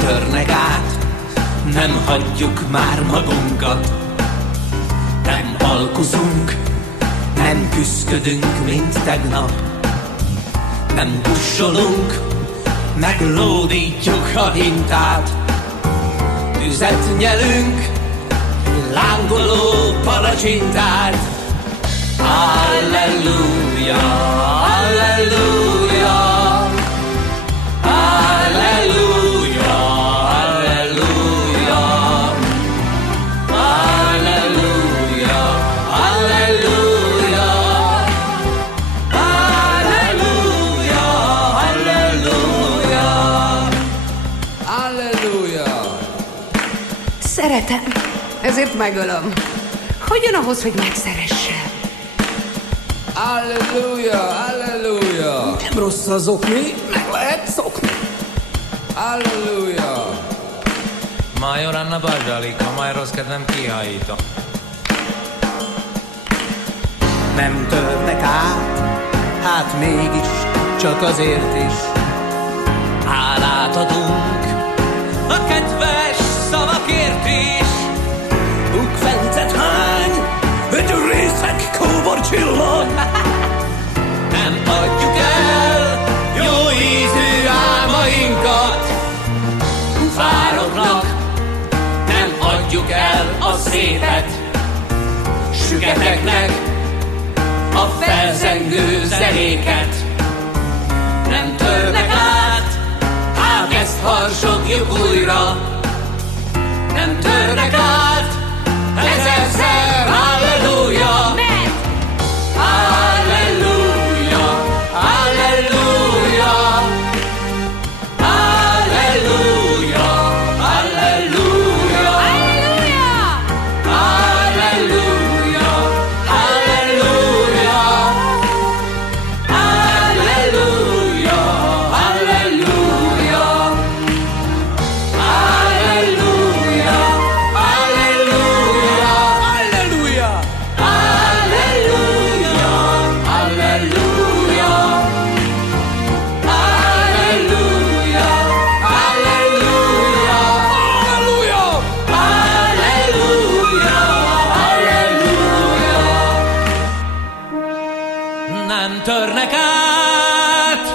törnek át, nem hagyjuk már magunkat. Nem alkuzunk, nem küszködünk, mint tegnap. Nem kussolunk, meglódítjuk a hintát. Tüzet nyelünk, lángoló palacsintát. Halleluja, halleluja, halleluja, halleluja, halleluja, halleluja, halleluja, halleluja, halleluja. Szeretem, ezért megölöm. Hogy jön ahhoz, hogy megszeressem? Halleluja, halleluja. Nem rossz az okni, meg lehet szokni. Halleluja. Major Anna Bazsalika, majd rossz kedvem kihajítom. Nem törnek át, hát mégis csak azért is. Hálát adunk a kedves szavakért is. Bukfencet hány, egy részek kóbor csillag. Nem adjuk el jó ízű álmainkat. Vároknak nem adjuk el a szépet. Süketeknek a felzengő zenéket. Nem törnek át, hát ezt harsogjuk újra. Nem törnek át, ezerszer halleluja. Halleluja, halleluja, halleluja, halleluja, halleluja, halleluja, halleluja, halleluja, halleluja, halleluja, nem törnek át,